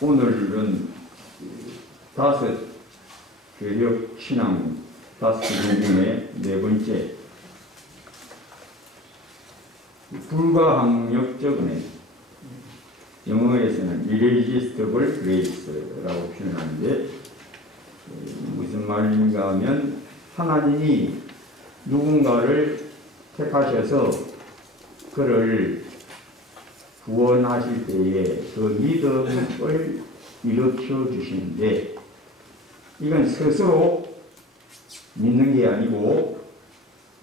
오늘은 다섯 교역 신앙 다섯 개 중에 네 번째 불가항력적 은혜, 영어에서는 irresistible grace라고 표현하는데 무슨 말인가 하면 하나님이 누군가를 택하셔서 그를 구원하실 때에 그 믿음을 일으켜 주시는데 이건 스스로 믿는 게 아니고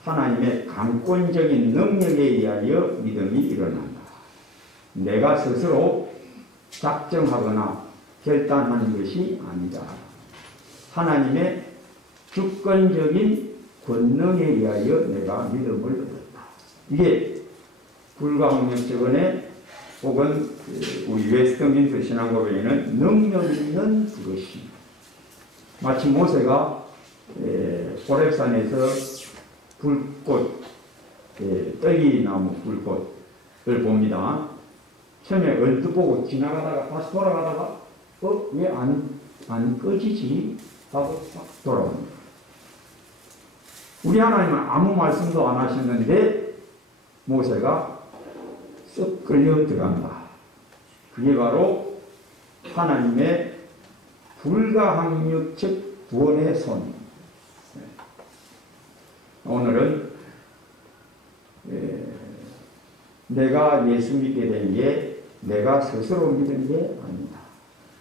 하나님의 강권적인 능력에 의하여 믿음이 일어난다. 내가 스스로 작정하거나 결단하는 것이 아니다. 하나님의 주권적인 권능에 의하여 내가 믿음을 얻었다. 이게 불가항력적 은혜 혹은 우리 웨스트민스터 신앙고백에는 능력 있는 그것이 마치 모세가 호렙산에서 불꽃, 떨기나무 불꽃을 봅니다. 처음에 얼핏 보고 지나가다가 다시 돌아가다가 왜 안 꺼지지? 하고 딱 돌아옵니다. 우리 하나님은 아무 말씀도 안 하셨는데 모세가 쓱 끌려 들어간다. 그게 바로 하나님의 불가항력적 구원의 손. 오늘은 내가 예수 믿게 된 게 내가 스스로 믿은 게 아니다.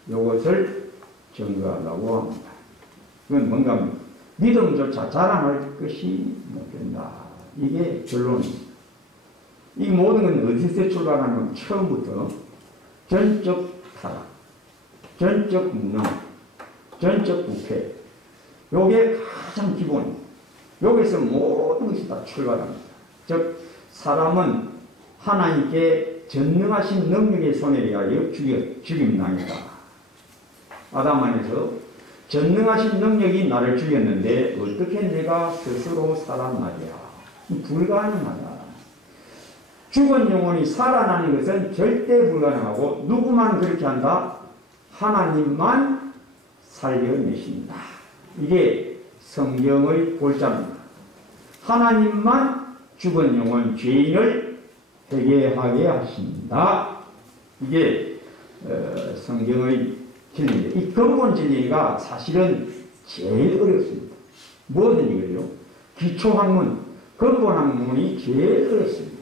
이것을 증거하려고 합니다. 그건 뭔가 믿음조차 자랑할 것이 못 된다. 이게 결론입니다. 이 모든 건 어디서 출발하는 처음부터 전적 타락, 전적 무능, 전적 부패. 요게 가장 기본입니다. 여기서 모든 것이 다 출발합니다. 즉 사람은 하나님께 전능하신 능력의 손에 의하여 죽임당했다. 아담 안에서 전능하신 능력이 나를 죽였는데 어떻게 내가 스스로 살아나랴. 불가능하다. 죽은 영혼이 살아나는 것은 절대 불가능하고 누구만 그렇게 한다? 하나님만 살려내신다. 이게 성경의 골자입니다. 하나님만 죽은 영혼 죄인을 회개하게 하신다. 이게 성경의 진리입니다. 이 근본 진리가 사실은 제일 어렵습니다. 뭐든 이거요. 기초학문, 근본 학문이 제일 어렵습니다.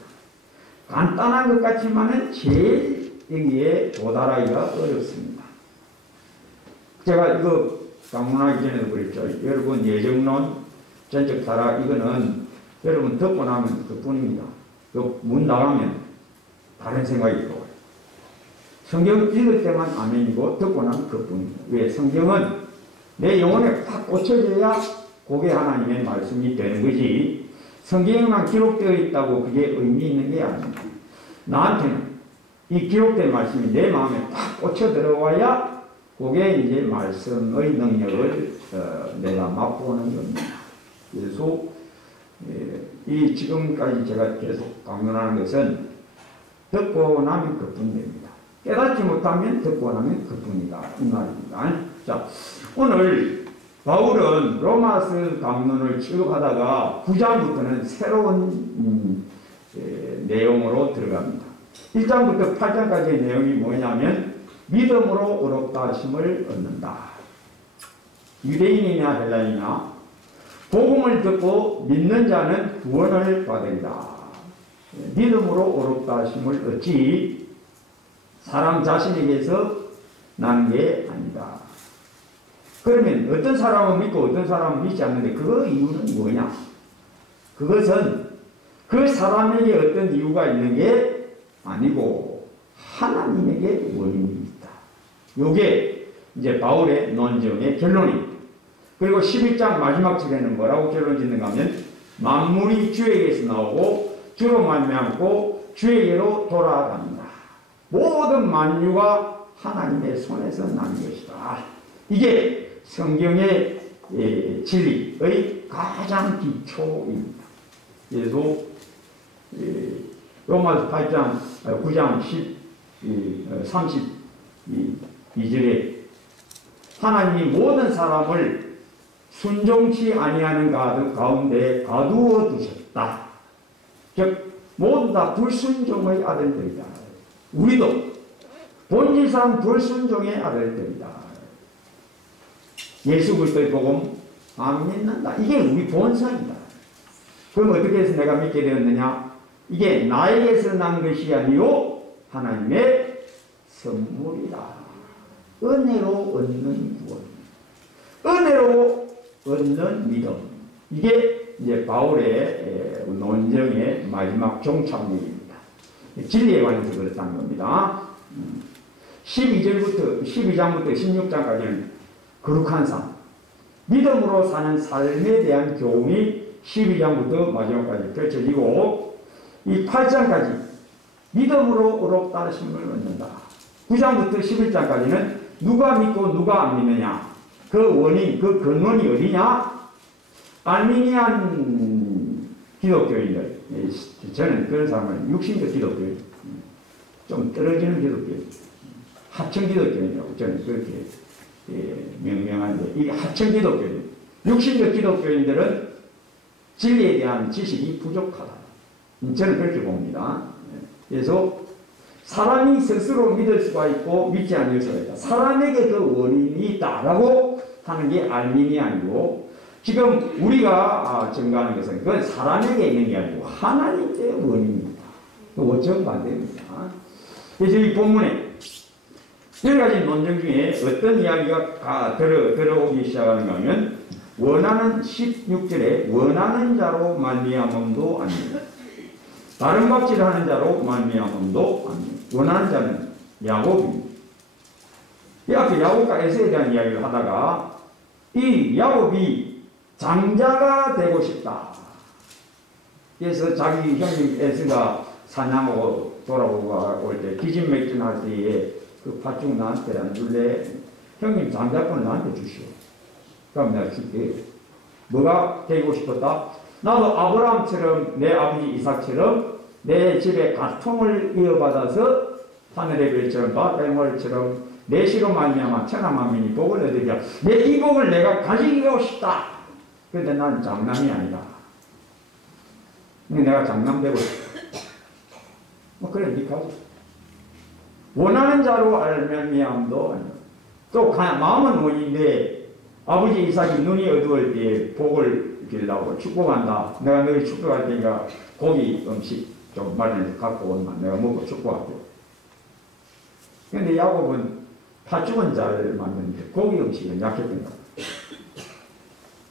간단한 것 같지만은 제일 여기에 도달하기가 어렵습니다. 제가 이거 방문하기 전에도 그랬죠. 여러분 예정론, 전적 타락 이거는 여러분 듣고 나면 그뿐입니다. 문 나가면 다른 생각이 들어요. 성경 읽을 때만 아멘이고 듣고 나면 그뿐입니다. 왜? 성경은 내 영혼에 팍 꽂혀져야 그게 하나님의 말씀이 되는 거지 성경에만 기록되어 있다고 그게 의미 있는 게 아닙니다. 나한테는 이 기록된 말씀이 내 마음에 팍 꽂혀 들어와야 그게 이제 말씀의 능력을 내가 맛보는 겁니다. 그래서 이 지금까지 제가 계속 강론하는 것은 듣고 나면 그뿐입니다. 깨닫지 못하면 듣고 나면 그뿐이다. 이 말입니다. 자, 오늘 바울은 로마서 강론을 쭉 하다가 9장부터는 새로운 내용으로 들어갑니다. 1장부터 8장까지의 내용이 뭐냐면 믿음으로 의롭다 하심을 얻는다. 유대인이나 헬라인이나 복음을 듣고 믿는 자는 구원을 받으리라. 믿음으로 의롭다 하심을 얻지 사람 자신에게서 난 게 아니다. 그러면 어떤 사람은 믿고 어떤 사람은 믿지 않는데 그 이유는 뭐냐? 그것은 그 사람에게 어떤 이유가 있는 게 아니고 하나님에게 원인이 있다. 요게 이제 바울의 논증의 결론입니다. 그리고 11장 마지막 절에는 뭐라고 결론 짓는가 하면 만물이 주에게서 나오고 주로 말미암고 주에게로 돌아갑니다. 모든 만유가 하나님의 손에서 난 것이다. 이게 성경의 진리의 가장 기초입니다. 그래서 로마서 8장, 9장 32절에 하나님이 모든 사람을 순종치 아니하는 가운데 가두어 두셨다. 즉 모두 다 불순종의 아들들이다. 우리도 본질상 불순종의 아들들이다. 예수 그리스도의 복음 안 믿는다. 이게 우리 본성이다. 그럼 어떻게 해서 내가 믿게 되었느냐? 이게 나에게서 난 것이 아니요 하나님의 선물이다. 은혜로 얻는 구원, 은혜로 얻는 믿음. 이게 이제 바울의 논정의 마지막 종착역입니다. 진리에 관해서 그렇다는 겁니다. 12장부터 16장까지는 거룩한 삶, 믿음으로 사는 삶에 대한 교훈이 12장부터 마지막까지 펼쳐지고, 이 8장까지 믿음으로 의롭다 하심을 얻는다. 9장부터 11장까지는 누가 믿고 누가 안 믿느냐, 그 원인, 그 근원이 어디냐? 알미니안 기독교인들, 저는 그런 사람은 육신적 기독교인, 좀 떨어지는 기독교인, 하청 기독교인이라고 저는 그렇게 명명하는데, 이 하청 기독교인, 육신적 기독교인들은 진리에 대한 지식이 부족하다. 저는 그렇게 봅니다. 그래서 사람이 스스로 믿을 수가 있고 믿지 않을 수가 있다. 사람에게 그 원인이 있다라고 하는 게 알미니안이고, 지금 우리가 증거하는 것은 그건 사람에게 있는 게 아니고 하나님의 원인입니다. 원천 반대입니다. 그래서 이 본문에 여러 가지 논쟁 중에 어떤 이야기가 들어오기 시작하는가 하면, 원하는 16절에 원하는 자로 말미암음도 아닙니다. 다른 박질하는 자로 말미암음도 아닙니다. 원하는 자는 야곱입니다. 이 앞에 야곱과 에서에 대한 이야기를 하다가 이 야곱이 장자가 되고 싶다. 그래서 자기 형님 에서가 사냥하고 돌아오고 올 때 기진맥진할 때에 그 팥죽 나한테 안 줄래? 형님 장자권을 나한테 주시오. 그럼 내가 줄게. 뭐가 되고 싶었다? 나도 아브라함처럼, 내 아버지 이삭처럼 내 집에 가통을 이어받아서 하늘의 별처럼 바다의 모래처럼 내 시로 말미암아 천하만민이 복을 얻으리라. 내 이 복을 내가 가지고 싶다. 그런데 나는 장남이 아니다. 내가 장남 되고 싶다. 뭐 그래, 니 가져. 원하는 자로 말미암도 아니야. 또 마음은 원인데 아버지 이삭이 눈이 어두울 때 복을 빌라고 축복한다. 내가 너희 축복할 테니까 고기 음식 좀 마련해서 갖고 오면 내가 먹고 축복할게. 근데 야곱은 팥죽은 잘 만드는데 고기 음식은 약했던 거야.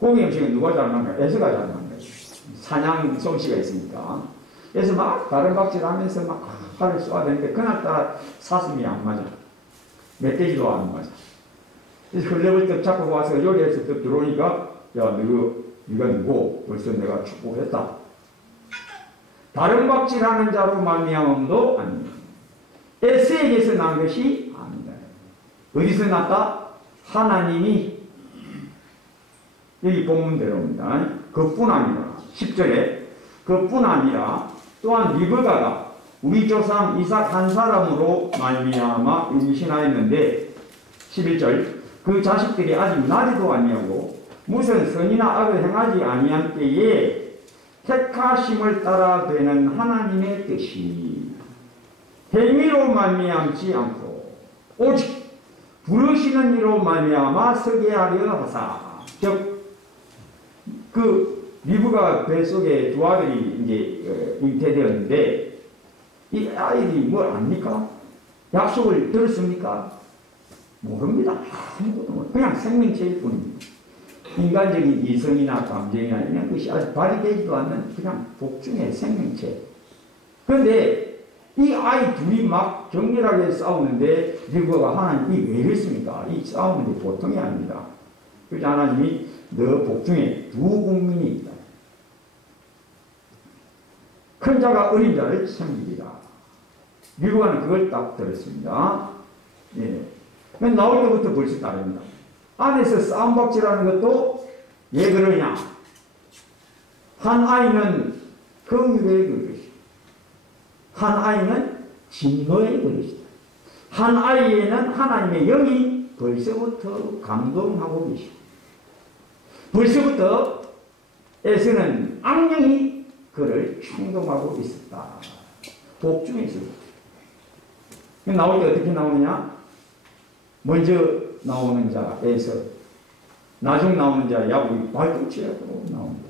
고기 음식은 누가 잘 만들까? 에서가 잘 만들어. 사냥 솜씨가 있으니까. 그래서 막 다른 박질하면서 막 활을 쏘아야 되는데 그날따라 사슴이 안 맞아. 멧돼지도 안 맞아. 그래서 흘레벌떡 잡고 와서 요리해서 또 들어오니까, 야, 네가 누구? 벌써 내가 축복했다. 다른 박질하는 자로 말미암음도 아닙니다. 에스에게서 난 것이 아니다. 어디서 났다? 하나님이, 여기 본문대로입니다. 그뿐 아니라 10절에 그뿐 아니라 또한 리브가가 우리 조상 이삭 한 사람으로 말미암아 임신하였는데, 11절 그 자식들이 아직 나지도 아니하고 무슨 선이나 악을 행하지 아니한 때에 택하심을 따라 되는 하나님의 뜻이 행위로 말미암지 않고 오직 부르시는 이로 말미암아 서게 하려 하사. 즉 그 리브가 뱃속에 두 아들이 이제 잉태되었는데, 이 아이들이 뭘 압니까? 약속을 들었습니까? 모릅니다. 아무것도 모릅니다. 그냥 생명체일 뿐입니다. 인간적인 이성이나 감정이나 이런 것이 아직 발휘되지도 않는 그냥 복중의 생명체. 그런데 이 아이 둘이 막 격렬하게 싸우는데 리브가 하나님이 왜 이랬습니까? 이 싸우는 게 보통이 아닙니다. 그래서 하나님이 너 복중에 두 국민이 있다. 큰 자가 어린 자를 섬기리라. 리브가는 그걸 딱 들었습니다. 예. 나올 때부터 벌써 다릅니다. 안에서 싸움박질하는 것도 왜 그러냐? 한 아이는 긍휼의 그릇이다. 한 아이는 진노의 그릇이다. 한 아이에는 하나님의 영이 벌써부터 감동하고 계시고 벌써부터 에서는 악령이 그를 충동하고 있었다. 복중에서부터. 나올 때 어떻게 나오느냐? 먼저 나오는 자 에서, 나중 나오는 자 야곱이 발꿈치라고 나옵니다.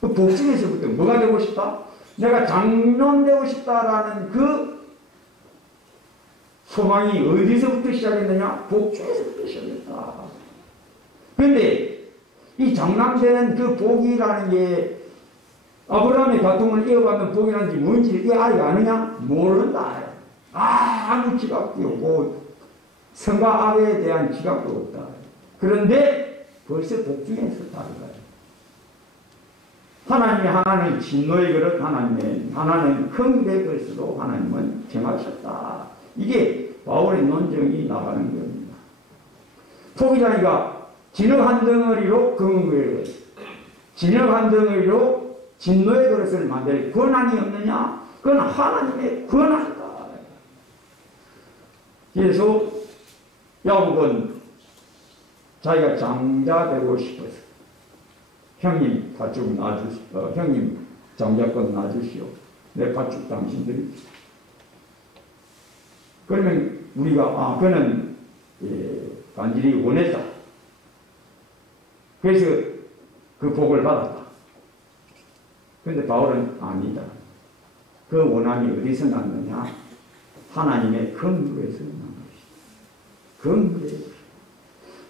그 복중에서부터 뭐가 되고 싶다? 내가 장론 되고 싶다라는 그 소망이 어디서부터 시작했느냐? 복중에서부터 시작했다. 그런데 이 장남되는 그 복이라는 게 아브라함의 가통을 이어받는 복이라는 게 뭔지 이 아이가 아느냐? 모른다. 아무 지각도 없고 선과 악에 대한 지각도 없다. 그런데 벌써 복중에서 다르다. 하나님이 하나는 진노의 그릇, 하나는 큰 그릇으로 하나님은 정하셨다. 이게 바울의 논정이 나가는 겁니다. 토기장이가 진흙 한 덩어리로 금을, 진흙 한 덩어리로 진노의 그릇을 만들 권한이 없느냐? 그건 하나님의 권한이다. 그래서 야곱은 자기가 장자 되고 싶어서 형님 팥죽 놔주시오. 형님 장자권 놔주시오. 내 팥죽 당신들이. 그러면 우리가 그는 간절히 원했다. 그래서 그 복을 받았다. 그런데 바울은 아니다. 그 원함이 어디서 났느냐? 하나님의 긍휼에서 난 것이다. 긍휼에서.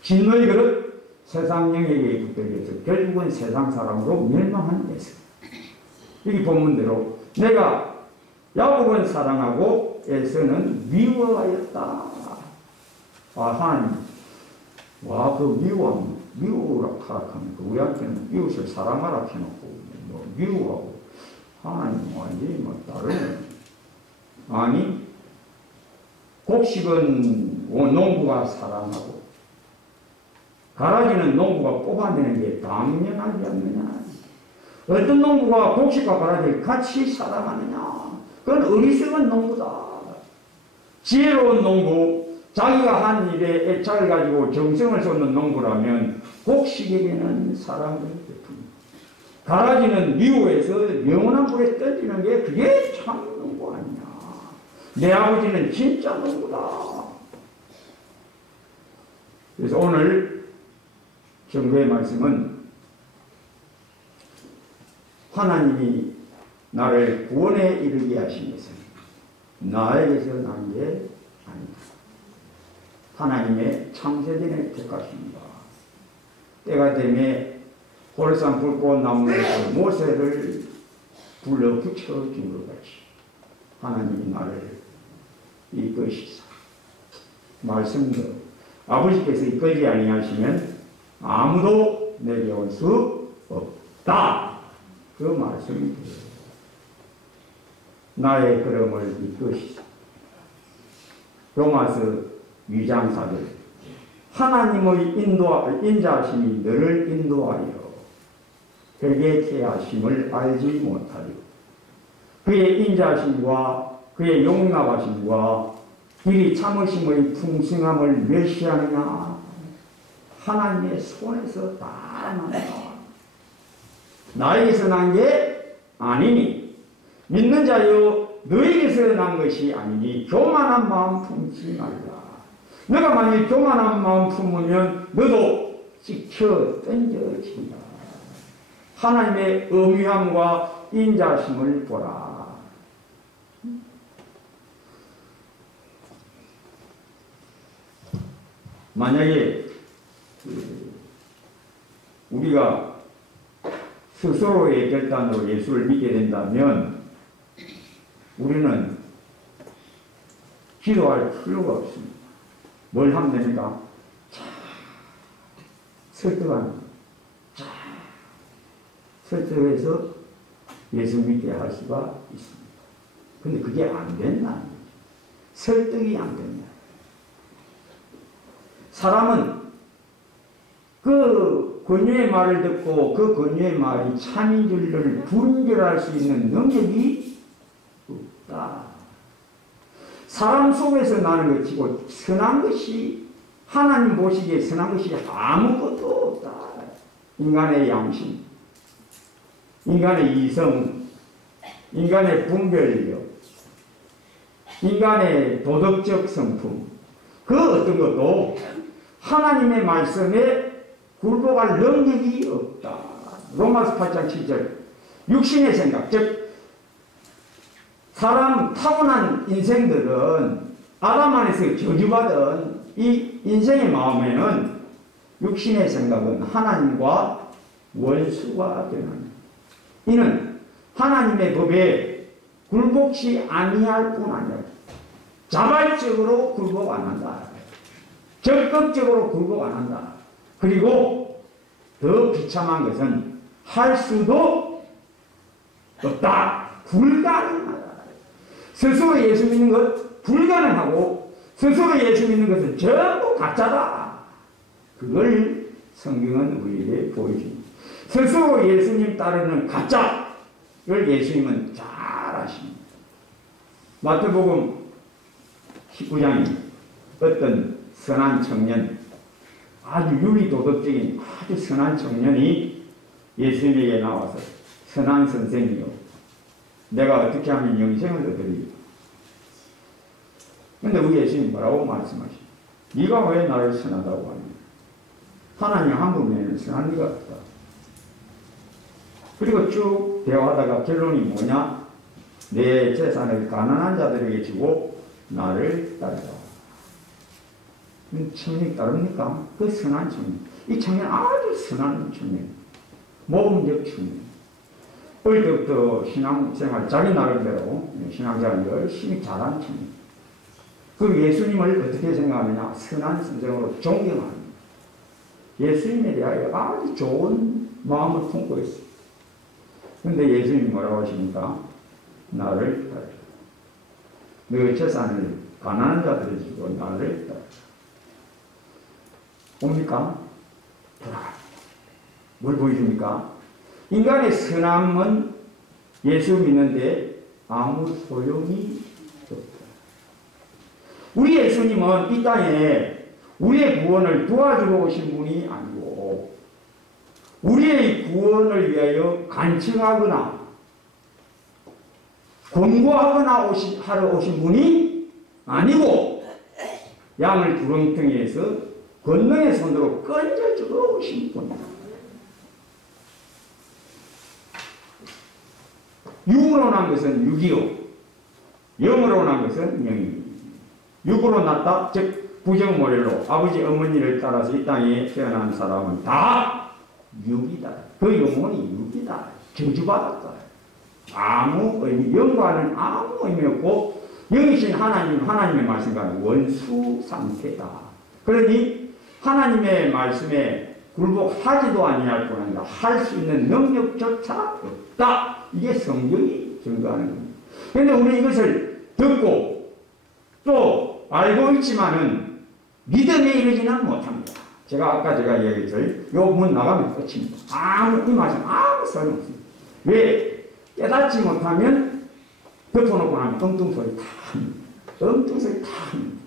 진노의 그릇 세상 영에게 붙들려서 결국은 세상 사람으로 멸망한 에서. 여기 본문대로 내가 야곱은 사랑하고 에서는 미워하였다. 하나님, 그 미워라 타락하는 거 우리한테는 이웃을 사랑하라 해놓고 미워하고 하나님 완전히 다르네. 아니 곡식은 농부가 사랑하고 가라지는 농부가 뽑아내는 게 당연하지 않느냐. 어떤 농부가 곡식과 가라지를 같이 사랑하느냐. 그건 어리석은 농부다. 지혜로운 농부, 자기가 한 일에 애착을 가지고 정성을 쏟는 농부라면 곡식에게는 사랑을 베풉니다. 가라지는 미워해서 영원한 불에 던지는 게 그게 참 농부 아니냐. 내 아버지는 진짜 농부다. 그래서 오늘 정부의 말씀은 하나님이 나를 구원에 이르게 하신 것은 나에게서 난 게 아니다. 하나님의 창세전에 택하십니다. 때가 되매 호르산 불꽃 나무에서 모세를 불러 붙여준 것 같이 하나님이 나를 이끄시사 말씀도 아버지께서 이끌지 아니하시면 아무도 내게 올 수 없다. 그 말씀이 나의 걸음을 이끄시사. 로마서 2장 4절 하나님의 인자하심이 너를 인도하여 회개케 하심을 알지 못하리요. 그의 인자하심과 그의 용납하심과 길이 참으심의 풍성함을 멸시하느냐. 하나님의 손에서 다 난다. 나에게서 난 게 아니니 믿는 자여 너에게서 난 것이 아니니 교만한 마음 품지 말라. 너가 만일 교만한 마음 품으면 너도 찍혀 던져진다. 하나님의 엄유함과 인자심을 보라. 만약에 우리가 스스로의 결단으로 예수를 믿게 된다면 우리는 기도할 필요가 없습니다. 뭘 하면 됩니까? 설득하는 설득해서 예수 믿게 할 수가 있습니다. 근데 그게 안 된다는 거죠. 설득이 안 된다. 사람은 그 권유의 말을 듣고 그 권유의 말이 참인 줄을 분별할 수 있는 능력이 없다. 사람 속에서 나는 것이고 선한 것이 하나님 보시기에 선한 것이 아무것도 없다. 인간의 양심, 인간의 이성, 인간의 분별력, 인간의 도덕적 성품, 그 어떤 것도 하나님의 말씀에 굴복할 능력이 없다. 로마서 8장 7절. 육신의 생각, 즉 사람 타고난 인생들은 아담 안에서 저주받은 이 인생의 마음에는 육신의 생각은 하나님과 원수가 되는, 이는 하나님의 법에 굴복치 아니할 뿐 아니라 자발적으로 굴복 안 한다. 적극적으로 굴복 안 한다. 그리고 더 비참한 것은 할 수도 없다. 불가능하다. 스스로 예수 믿는 것 불가능하고 스스로 예수 믿는 것은 전부 가짜다. 그걸 성경은 우리에게 보여줍니다. 스스로 예수님 따르는 가짜를 예수님은 잘 아십니다. 마태복음 19장에 어떤 선한 청년, 아주 윤리도덕적인 아주 선한 청년이 예수님에게 나와서 선한 선생이요, 내가 어떻게 하면 영생을 얻으리까? 근데 우리 예수님 뭐라고 말씀하시죠? 네가 왜 나를 선하다고 하냐? 하나님 한 분 외에는 선한 네가 없다. 그리고 쭉 대화하다가 결론이 뭐냐? 내 재산을 가난한 자들에게 주고 나를 따르라. 청년이 따릅니까? 그 선한 청년. 이 청년 아주 선한 청년. 모범적 청년. 어릴 때부터 신앙생활 자기 나름대로 신앙생활 열심히 잘한 청년. 그 예수님을 어떻게 생각하느냐? 선한 선생으로 존경합니다. 예수님에 대하여 아주 좋은 마음을 품고 있어요. 그런데 예수님이 뭐라고 하십니까? 나를 따르라. 너 재산을 가난한 자들에게 주고 나를 따르라. 뭡니까? 돌아갑니다. 뭘 보여줍니까? 인간의 선함은 예수 믿는데 아무 소용이 없다. 우리 예수님은 이 땅에 우리의 구원을 도와주러 오신 분이 아니고 우리의 구원을 위하여 간청하거나 권고하거나 하러 오신 분이 아니고 양을 구렁텅이에서 권능의 손으로 건져주러 오신 분이다. 육으로 난 것은 육이요, 영으로 난 것은 영이. 육으로 났다, 즉 부정모델로 아버지 어머니를 따라서 이 땅에 태어난 사람은 다 육이다. 그 영혼이 육이다. 저주받았다. 아무 의미, 영과는 아무 의미 없고 영이신 하나님, 하나님의 말씀과는 원수 상태다. 그러니 하나님의 말씀에 굴복하지도 아니할 뿐 아니라 할 수 있는 능력조차 없다. 이게 성경이 증거하는 겁니다. 그런데 우리 이것을 듣고 또 알고 있지만은 믿음에 이르지는 못합니다. 제가 이야기했죠. 요 문 나가면 끝입니다. 이 말씀 아무 소용없습니다. 왜? 깨닫지 못하면 덮어놓고 나면 엉뚱소리 다 합니다. 엉뚱소리 다 합니다.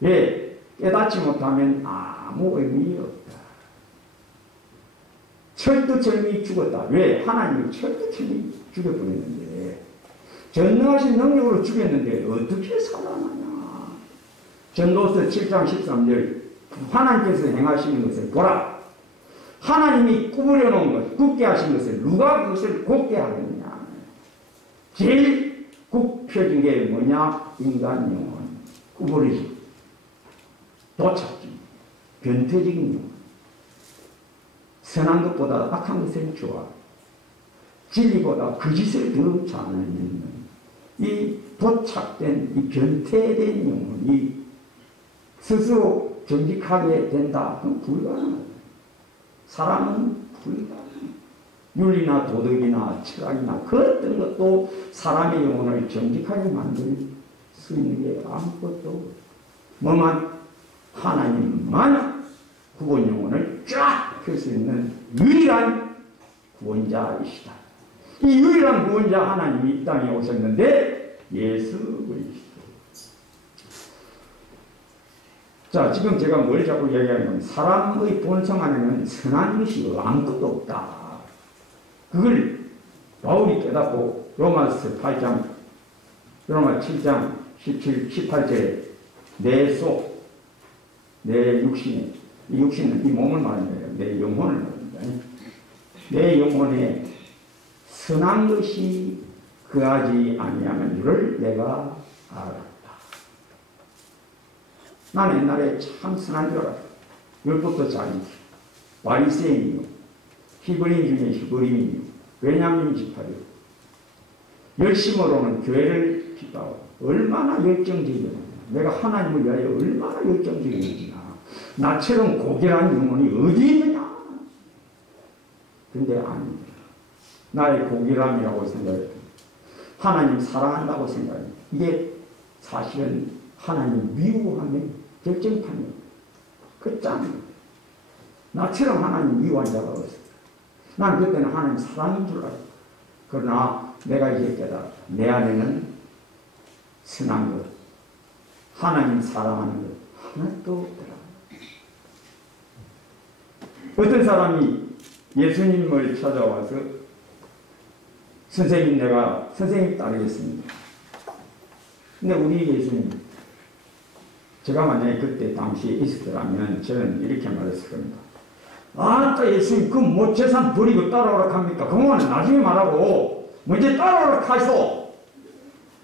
왜? 깨닫지 못하면 아무 의미 없다. 철두철미 죽었다. 왜? 하나님이 철두철미 죽여버렸는데, 전능하신 능력으로 죽였는데 어떻게 살아나냐. 전도서 7장 13절 하나님께서 행하시는 것을 보라. 하나님이 구부려 놓은 것, 굳게 하신 것을 누가 그것을 곱게 하느냐. 제일 굽혀진 게 뭐냐? 인간 영혼. 구부리기, 도착기, 변태적인 영혼. 선한 것보다 악한 것을 좋아. 진리보다 거짓을 더 잘하는 이 도착된, 이 변태된 영혼이 스스로 정직하게 된다. 그건 불가능하다. 사람은 불가능하다. 윤리나 도덕이나 철학이나 그 어떤 것도 사람의 영혼을 정직하게 만들 수 있는 게 아무것도 없다. 뭐만? 하나님만 구원 영혼을 쫙 펼 수 있는 유일한 구원자이시다. 이 유일한 구원자 하나님이 이 땅에 오셨는데 예수 그리스도. 자, 지금 제가 뭘 자꾸 얘기하냐면 사람의 본성 안에는 선한 것이 아무것도 없다. 그걸 바울이 깨닫고 로마서 8장, 로마 7장 17, 18절에 내 속, 내 육신, 이 육신은 이 몸을 말하는 거예요. 내 영혼을 말합니다. 내 영혼에 선한 것이 그하지 아니하면 이를 내가 알았다. 난 옛날에 참 선한 줄 알았다. 율법도 잘 지키고 바리새인이요, 히브리인 중에 히브리인이요, 베냐민 지파요, 열심으로는 교회를 기뻐하고 얼마나 열정적이냐. 내가 하나님을 위하여 얼마나 열정적이냐. 나처럼 고결한 영혼이 어디 있느냐. 근데 아닙니다. 나의 고결함이라고 생각해요. 하나님 사랑한다고 생각해요. 이게 사실은 하나님 미워하는 결정판이에요. 그 짱이에요. 나처럼 하나님 미워한 자가 없어요. 난 그때는 하나님 사랑인 줄 알았어요. 그러나 내가 이제 깨달았다. 내 안에는 선한 것, 하나님 사랑하는 것 하나도 없더라. 어떤 사람이 예수님을 찾아와서 선생님, 내가 선생님 따르겠습니다. 근데 우리 예수님, 제가 만약에 그때 당시에 있었더라면 저는 이렇게 말했을 겁니다. 아따 예수님, 그 뭐 재산 버리고 따라오라 합니까? 그거는 나중에 말하고 먼저 따라오라 하시오.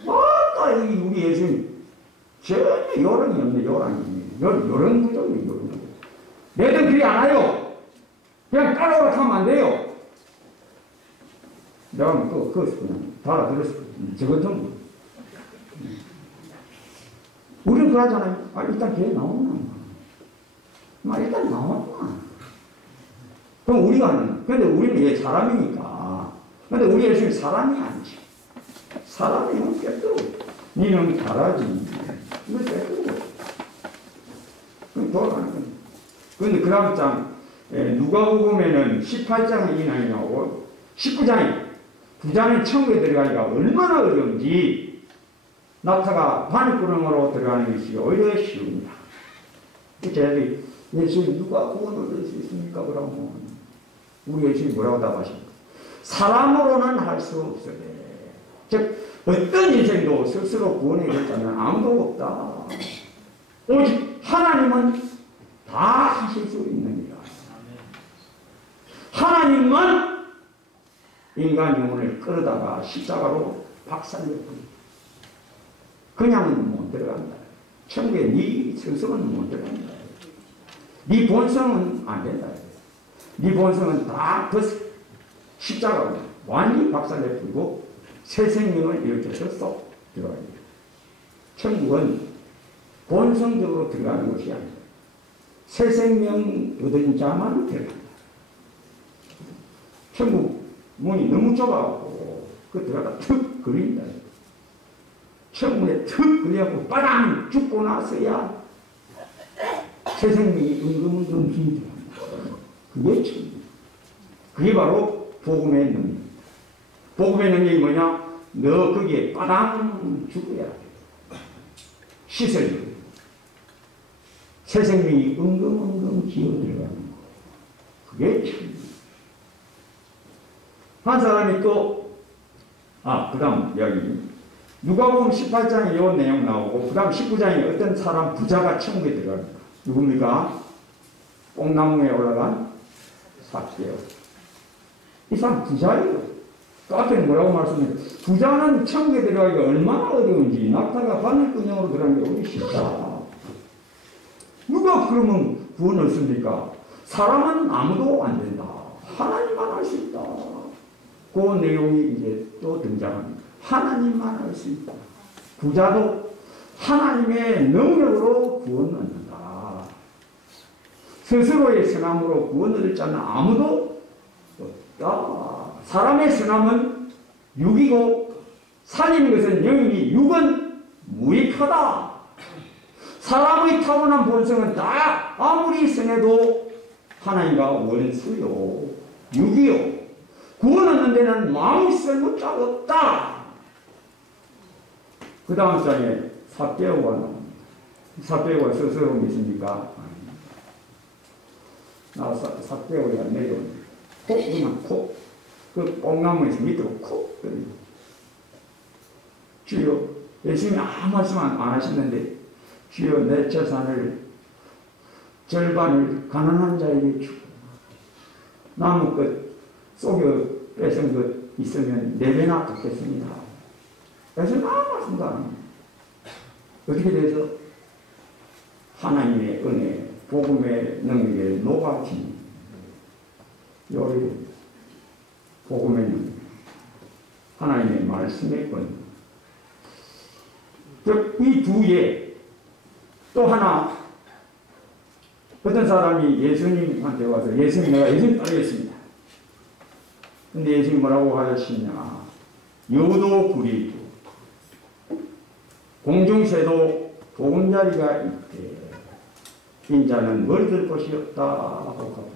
아따 우리 예수님 전혀 요령이 없네. 요령 부족이에요. 요령. 내든 그리 안 와요. 그냥 따라오라 하면 안 돼요. 내가 그거 그냥 달아들었을 거예요. 저것 좀. 우리는 그러잖아요. 아, 일단 교회 나오나. 일단 나왔나. 그럼 우리가 하는, 근데 우리는 왜 사람이니까. 근데 우리 예수님 사람이 아니지. 사람이면 깨뜨려. 니는 잘하지. 이거 깨뜨려. 그럼 돌아가는 거야. 근데 그 다음 장, 누가복음에는 18장의 인하이 나오고, 19장에, 부자는 천국에 들어가기가 얼마나 어려운지, 낙타가 바늘구렁으로 들어가는 것이 오히려 쉬웁니다. 저희들이 예수님 누가 구원을 얻을 수 있습니까? 그러면 우리 예수님이 뭐라고 답하십니까? 사람으로는 할 수 없으되, 즉 어떤 인생도 스스로 구원해 줬다면 아무도 없다. 오직 하나님은 다 하실 수 있느니라. 하나님만 인간 영혼을 끌어다가 십자가로 박살내버립니다. 그냥은 못 들어간다. 천국에 네 스스로는 못 들어간다. 네 본성은 안 된다. 네 본성은 다 십자가로 완전히 박살내버리고 새 생명을 일으켜서 쏙 들어가야 돼요. 천국은 본성적으로 들어가는 것이 아니다. 새 생명 얻은 자만 들어간다. 천국 문이 너무 좁아갖고 그 들어가다 툭 걸린다. 천국에 툭 걸려갖고 빠당 죽고 나서야 새 생명이 은근히 들어간다. 그게 천국. 그게 바로 복음의 능력입니다. 복음의 능력이 뭐냐? 너 거기에 빠당 죽어야 돼. 씻어야 새 생명이 은근 기어 들어가는 거. 그게 천국. 한 사람이 또, 그 다음 여기 누가복음 18장에 이 내용 나오고, 그 다음 19장에 어떤 사람 부자가 천국에 들어갑니다. 누굽니까? 뽕나무에 올라간 삭개오. 이 사람 부자예요. 또 앞에는 뭐라고 말씀해요? 부자는 천국에 들어가기가 얼마나 어려운지, 낙타가 바늘구멍으로 들어가는 게 어디 쉽다. 누가 그러면 구원 얻습니까? 사람은 아무도 안 된다. 하나님만 할 수 있다. 그 내용이 이제 또 등장합니다. 하나님만 할 수 있다. 부자도 하나님의 능력으로 구원 얻는다. 스스로의 선함으로 구원 얻을 자는 아무도 없다. 사람의 선함은 육이고 살리는 것은 영이니 육은 무익하다. 사람의 타고난 본성은 다 아무리 선해도 하나님과 원수요, 육이요. 구원 얻는 데는 마음이 쓸모자가 없다. 그 다음 장에 삭개오가 나옵니다. 사 빼고 스스로 믿습니까? 나 사 빼고 안 내려. 그냥 콕. 그 뽕나무에서 밑으로 콕. 주여, 예수님이 아무 말씀 안 하셨는데, 주여 내 재산을 절반을 가난한 자에게 주고, 남은 것 속여 뺏은 것 있으면 네 배나 갚겠습니다. 예수님 아무 말씀도 안 합니다. 어떻게 돼서 하나님의 은혜, 복음의 능력에 녹아진 요리 복음의 능력, 하나님의 말씀의 권. 이 두에 또 하나 어떤 사람이 예수님한테 와서 예수님 내가 예수님 따르겠습니다. 근데 예수님 뭐라고 하셨느냐? 여도 구리도 공중새도 보금자리가 있대. 인자는 멀들 곳이 없다 하고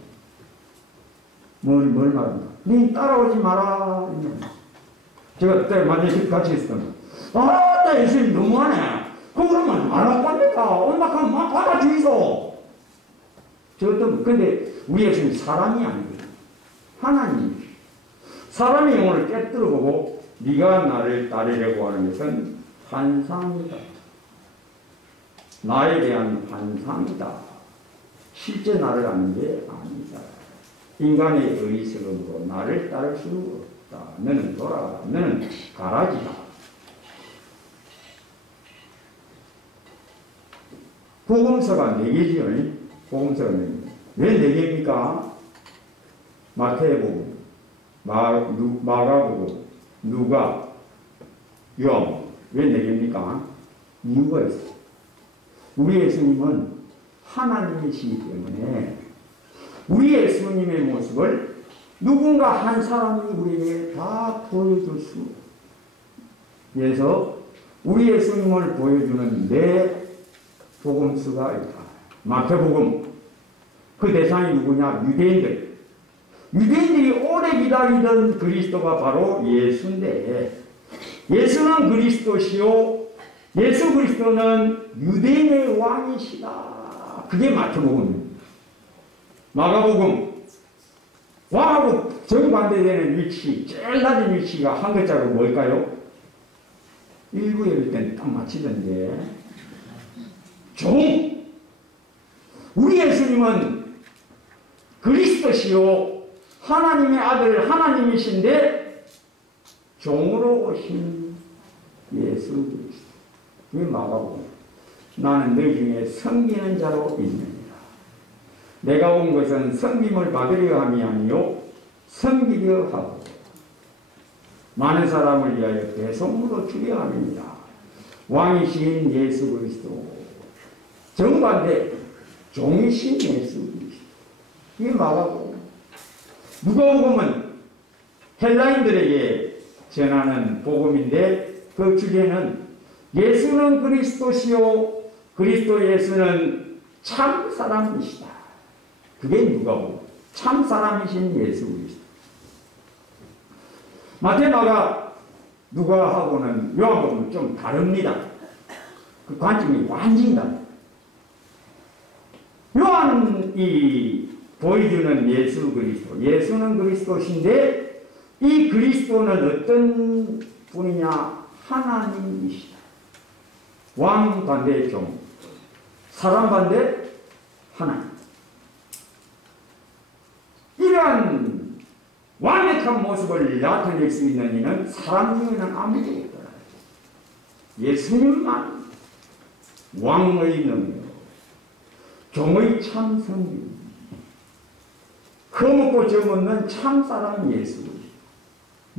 뭘 말합니까? 니 따라오지 마라. 제가 그때 만약에 같이 있었던 나 예수님 너무하네. 그러면 말라고 합니까? 엄마가 막 받아주이소. 저것도 근데 우리 예수님 사람이 아니에요. 하나님. 사람의 영혼을 깨뜨려보고 네가 나를 따르려고 하는 것은 환상이다. 나에 대한 환상이다. 실제 나를 아는 게 아니다. 인간의 의식으로 나를 따를 수 없다. 너는 돌아가. 너는 가라지다. 복음서가 4개지요. 복음서가 4개. 왜 4개입니까? 마태복음, 마가복음, 누가, 요한. 왜 4개입니까? 이유가 있어요. 우리 예수님은 하나님이시기 때문에 우리 예수님의 모습을 누군가 한 사람이 우리에게 다 보여줄 수 위해서 우리 예수님을 보여주는 내 복음서가 있다. 마태복음. 그 대상이 누구냐? 유대인들. 유대인들이 오래 기다리던 그리스도가 바로 예수인데, 예수는 그리스도시요 예수 그리스도는 유대인의 왕이시다. 그게 마태복음입니다. 마가복음. 왕하고 정반대되는 위치, 제일 낮은 위치가 한 글자로 뭘까요? 1부 예배 때는 딱 맞히던데. 종. 우리 예수님은 그리스도시요 하나님의 아들 하나님이신데 종으로 오신 예수 그리스도. 이 마가복음. 나는 너희 중에 섬기는 자로 있느니라. 내가 온 것은 섬김을 받으려 함이 아니요 섬기려 하고 많은 사람을 위하여 대속물로 주려 함이니라. 왕이신 예수 그리스도. 정반대 종이신 예수 그리스도. 이게 마가복음. 누가복음은 헬라인들에게 전하는 복음인데 그 주제는 예수는 그리스도시요 그리스도 예수는 참 사람이시다. 그게 누가복음. 참 사람이신 예수 그리스도. 마태마가 누가하고는 요한복음은 좀 다릅니다. 그 관점이 완전히 다릅니다. 요한이 보여주는 예수 그리스도. 예수는 그리스도신데 이 그리스도는 어떤 분이냐? 하나님이시다. 왕 반대 종. 사람 반대 하나님. 이러한 완벽한 모습을 나타낼 수 있는 이는 사람 중에는 아무도 없더라. 예수님만 왕의 능력, 종의 참 성령, 거먹고 저먹는 참사람 예수.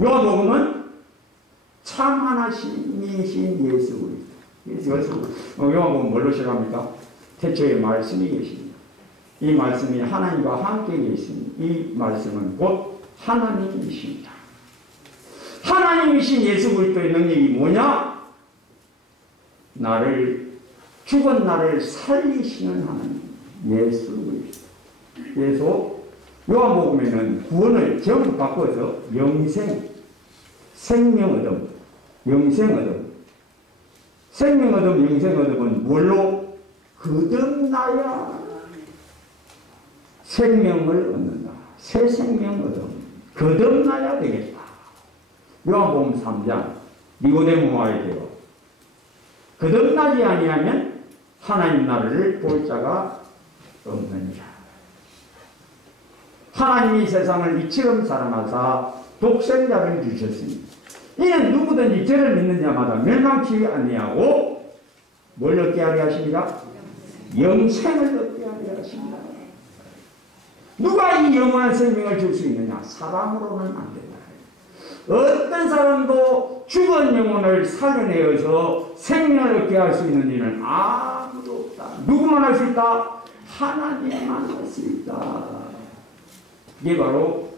요한복음은 참 하나님이신 예수 그리스도. 요한복음 뭘로 시작합니까? 태초에 말씀이 계십니다. 이 말씀이 하나님과 함께 계십니다. 이 말씀은 곧 하나님이십니다. 하나님이신 예수 그리스도의 능력이 뭐냐? 죽은 나를 살리시는 하나님, 예수 그리스도. 그래서 요한복음에는 구원을 전부 바꿔서 영생, 생명 얻음, 영생 얻음. 생명 얻음, 영생 얻음은 뭘로 거듭나야 생명을 얻는다. 새 생명 얻음. 거듭나야 되겠다. 요한복음 3장 니고데모에게요. 거듭나지 아니하면 하나님 나라를 볼 자가 없느니라. 하나님이 세상을 이처럼 사랑하사 독생자를 주셨으니 이는 누구든지 저를 믿는 자마다 멸망치 아니하고 뭘 얻게 하려 하십니까? 영생을 얻게 하려 하십니다. 누가 이 영원한 생명을 줄 수 있느냐? 사람으로는 안 된다. 어떤 사람도 죽은 영혼을 살려내어서 생명을 얻게 할 수 있는 이는 아무도 없다. 누구만 할 수 있다? 하나님만 할 수 있다. 이게 바로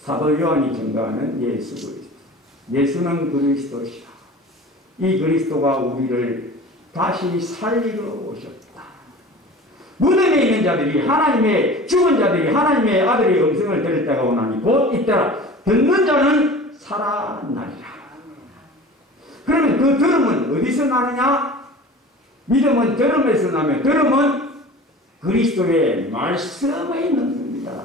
사도 요한이 증거하는 예수 그리스도. 예수는 그리스도시다. 이 그리스도가 우리를 다시 살리러 오셨다. 무덤에 있는 자들이 하나님의 죽은 자들이 하나님의 아들의 음성을 들을 때가 오나니 곧 이때라. 듣는 자는 살아나리라. 그러면 그 들음은 어디서 나느냐? 믿음은 들음에서 나며 들음은 그리스도의 말씀에 있는 겁니다.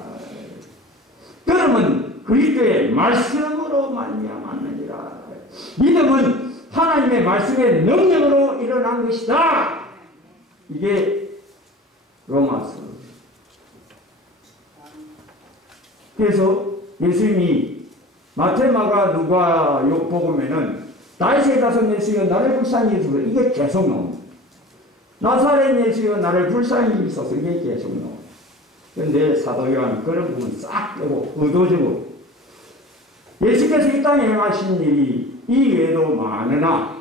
들음은 그리스도의 말씀으로 말미암았느니라. 믿음은 하나님의 말씀의 능력으로 일어난 것이다. 이게 로마서. 그래서 예수님이 마태, 마가, 누가, 요복음에는 다윗의 자손 예수여 나를 불쌍히 여기소서 이게 계속 나옵니다. 나사렛 예수여 나를 불쌍히 여기소서 이게 계속 나옵니다. 그런데 사도 요한은 그런 부분 싹 빼고 의도적으로 예수께서 이 땅에 행하신 일이 이 외에도 많으나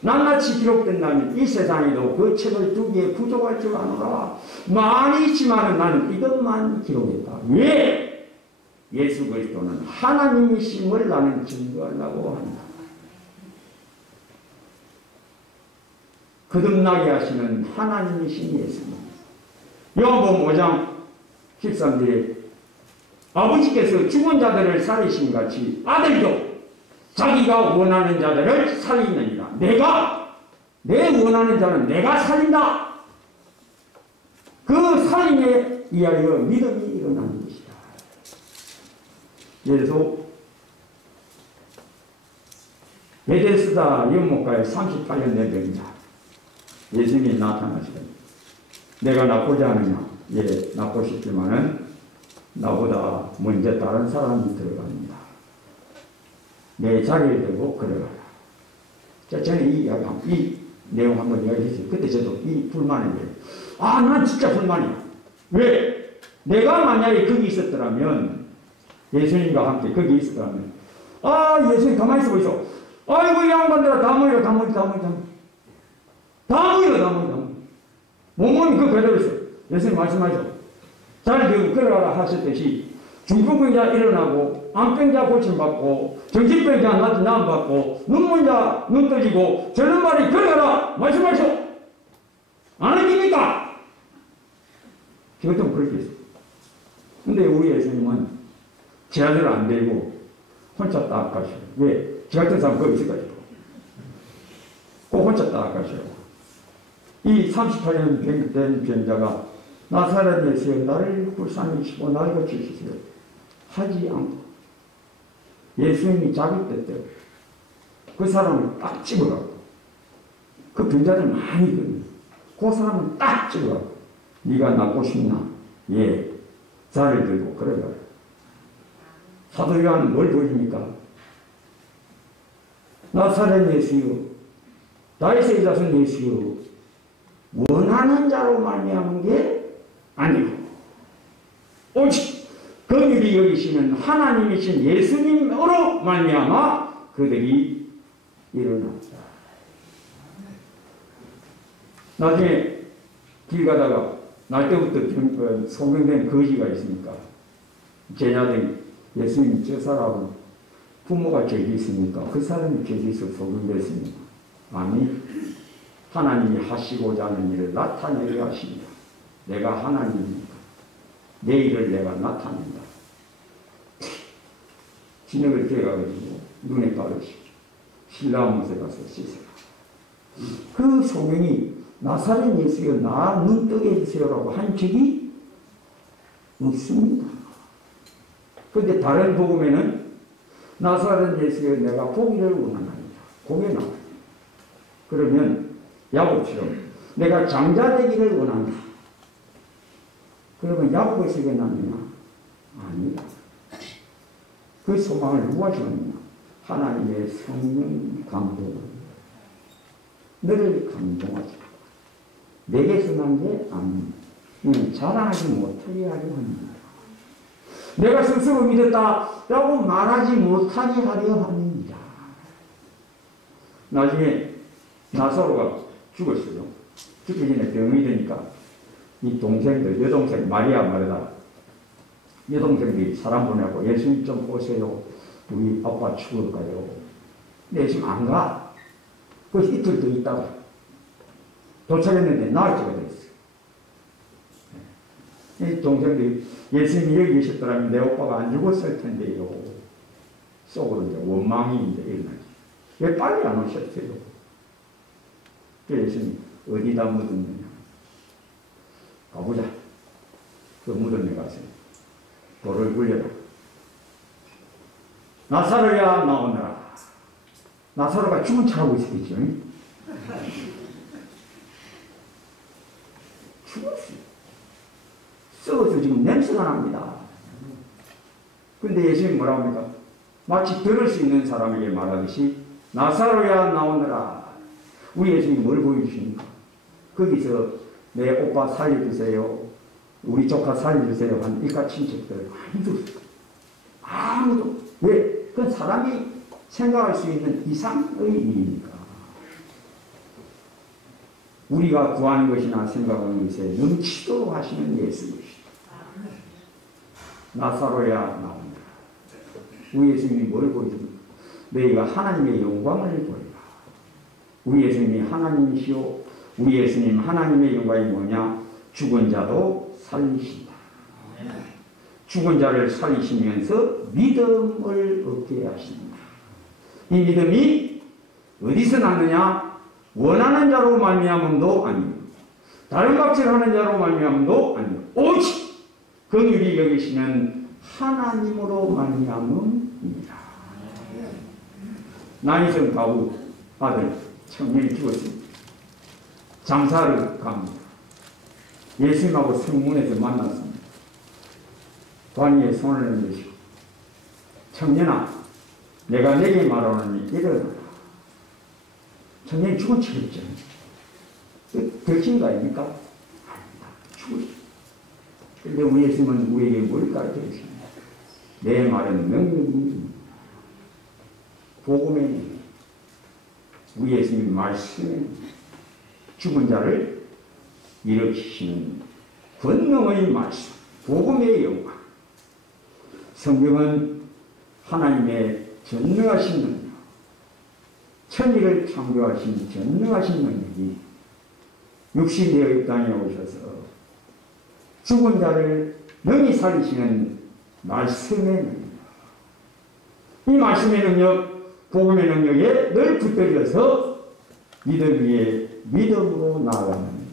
낱낱이 기록된다면 이 세상에도 그 책을 두기에 부족할 줄 아노라. 많이 있지만 나는 이것만 기록했다. 왜? 예수 그리스도는 하나님이심을 나는 증거하려고 한다. 거듭나게 하시는 하나님이신 예수님. 요한복음 5장 13절에 아버지께서 죽은 자들을 살리신 같이 아들도 자기가 원하는 자들을 살리느니라. 내 원하는 자는 내가 살린다. 그 살림에 의하여 믿음이 일어나는 것이다. 그래서 베데스다 연못가에 38년 된 병자 예수님이 나타나시거든요. 내가 낫고자 하느냐? 예, 낫고 싶지만은 나보다 먼저 다른 사람이 들어갑니다. 내 자리를 들고 걸어가라. 자, 저는 이 내용 한번 이야기했어요. 그때 저도 이 불만이에요. 아, 난 진짜 불만이야. 왜? 내가 만약에 거기 있었더라면, 예수님과 함께 거기 있었더라면, 아, 예수님 가만히 있어 보이소. 아이고, 이 양반들아, 다 모여. 몸은 그 그대로 있어. 예수님 말씀하죠. 잘 되고 걸어가라 하셨듯이, 중풍병자 일어나고, 암병자 고침받고, 정신병자 나음받고, 눈먼자 눈 떠지고, 젊은 말이 걸어가라! 말씀하시오! 안 하십니까? 저 같으면 그렇게 했어요. 근데 우리 예수님은 제 아들을 안 데리고 혼자 딱 가시오. 왜? 저 같은 사람 거기 있을까요? 꼭 혼자 딱 가시오. 이 38년 된 병자가 나사렛 예수여 나를 불쌍히 여기시고 나를 고치시세요. 하지 않고 예수님이 자기 뜻대로 그 사람을 딱 집어가고 그 병자들 많이 있거든요. 그 사람을 딱 집어가고 네가 낫고 싶나? 예. 자를 들고 그래가요. 사도 요한은 뭘 보여줍니까? 나사렛 예수여 다윗의 자손 예수여 원하는 자로 말미암은 게 아니고 오직 긍휼히 여기시는 하나님이신 예수님으로 말미암아 그들이 일어났다. 나중에 길 가다가 날 때부터 소명된 거지가 있으니까 제자들이 예수님 저 사람은 부모가 죄지 있으니까 그 사람이 죄지 있어 소명됐습니다. 아니 하나님이 하시고자 하는 일을 나타내게 하십니다. 내가 하나님입니다. 내 일을 내가 나타낸다. 진흙을 깨가지고 눈에 바르시고 신라한 못에 가서 씻어라. 그 소명이 나사렛 예수여 나 눈 뜨게 해주세요라고 한 적이 없습니다. 그런데 다른 복음에는 나사렛 예수여 내가 보기를 원하나이다. 그게 나와요. 그러면 야곱처럼 내가 장자 되기를 원한다. 그러면 야곱에서 이게 나느냐? 아니다. 그 소망을 누가 주느냐? 하나님의 성령 감동을. 너를 감동하지. 내게서 난 게 아닙니다. 자랑하지 못하게 하려 합니다. 내가 스스로 믿었다라고 말하지 못하게 하려 합니다. 나중에 나사로가 죽었어요. 죽기 전에 병이 되니까 이 동생들, 여동생 마리아 마르다 여동생들이 사람 보내고 예수님 좀 오세요. 우리 아빠 죽을까요? 근데 예수님 안 가. 그래서 이틀 더 있다가 도착했는데 나흘째가 됐어요. 이 동생들이 예수님이 여기 계셨더라면 내 오빠가 안 죽었을 텐데요. 속으로 이제 원망이 이제 일어나지. 왜 빨리 안 오셨어요? 그래서 예수님 어디다 묻었느냐? 가보자. 그 무덤에 가서 돌을 굴려라. 나사로야 나오너라. 나사로가 죽은 척하고 있었겠죠. 죽었어요. 썩어서 지금 냄새가 납니다. 근데 예수님이 뭐라고 합니까? 마치 들을 수 있는 사람에게 말하듯이 나사로야 나오너라. 우리 예수님이 뭘 보여주십니까? 거기서 내 오빠 살려주세요. 우리 조카 살려주세요. 한 일가 친척들 아무도 없어요. 아무도. 왜? 그건 사람이 생각할 수 있는 이상의 일이니까. 우리가 구하는 것이나 생각하는 것에 눈치도록 하시는 예수님이시다. 나사로야 나온다. 우리 예수님이 뭘 보여줍니까? 너희가 하나님의 영광을 보여라. 우리 예수님이 하나님이시오. 우리 예수님 하나님의 영광이 뭐냐? 죽은 자도 살리신다. 죽은 자를 살리시면서 믿음을 얻게 하신다. 이 믿음이 어디서 났느냐? 원하는 자로 말미암음도 아니고 다른 값을 하는 자로 말미암음도 아니고 오직 긍휼히 여기시는 하나님으로 말미암음입니다. 나이성 가우 아들 청년이 죽었습니다. 장사를 갑니다. 예수님하고 성문에서 만났습니다. 관이에 손을 얹으시고 청년아 내가 내게 말하노니 일어나라. 청년이 죽은 척했죠. 들킨 거 아닙니까? 아닙니다. 죽었죠. 그런데 우리 예수님은 우리에게 뭘 가르쳐 주십니까? 내 말은 능력입니다. 복음의 능력. 우리 예수님 말씀에 죽은 자를 일으키시는 권능의 말씀, 복음의 영광. 성경은 하나님의 전능하신 능력, 천지를 창조하신 전능하신 능력이 육신되어 이 땅에 오셔서 죽은 자를 능히 살리시는 말씀의 능력. 이 말씀의 능력, 복음의 능력에 늘 붙들려서 믿음 위에 믿음으로 나아가는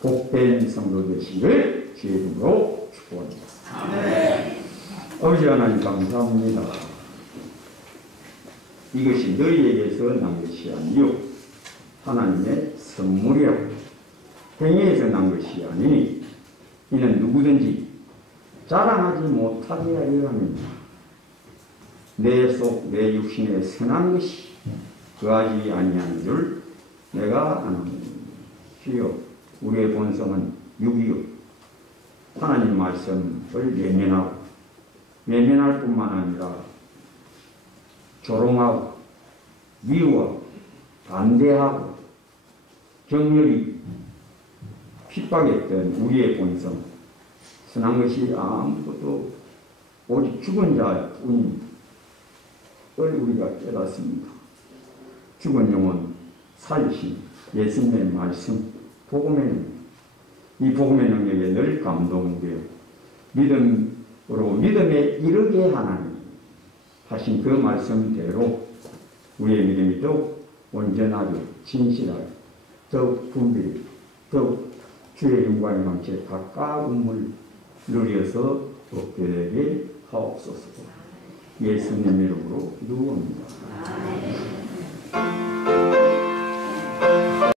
복된 성도 되시기를 주의 이름으로 축복합니다. 아멘. 아버지 하나님 감사합니다. 이것이 너희에게서 난 것이 아니요 하나님의 선물이라고 행위에서 난 것이 아니니 이는 누구든지 자랑하지 못하게 하려 합니다. 내 속 내 육신에 선한 것이 그하지 아니하는 줄 내가 아노니 주여 우리의 본성은 육이요 하나님 말씀을 외면할 뿐만 아니라 조롱하고 미워하고 반대하고 격렬히 핍박했던 우리의 본성 선한 것이 아무것도 오직 죽은 자뿐인 걸 우리가 깨닫습니다. 죽은 영혼 살리신 예수님의 말씀 복음의 능력 이 복음의 능력에 늘 감동되어 믿음으로 믿음에 이르게 하나님 하신 그 말씀대로 우리의 믿음이 더욱 온전하게 진실하게 더욱 분별히 더욱 주의 영광의 망치에 가까움을 누려서 얻게 되게 하옵소서. 예수님 이름으로 기도합니다.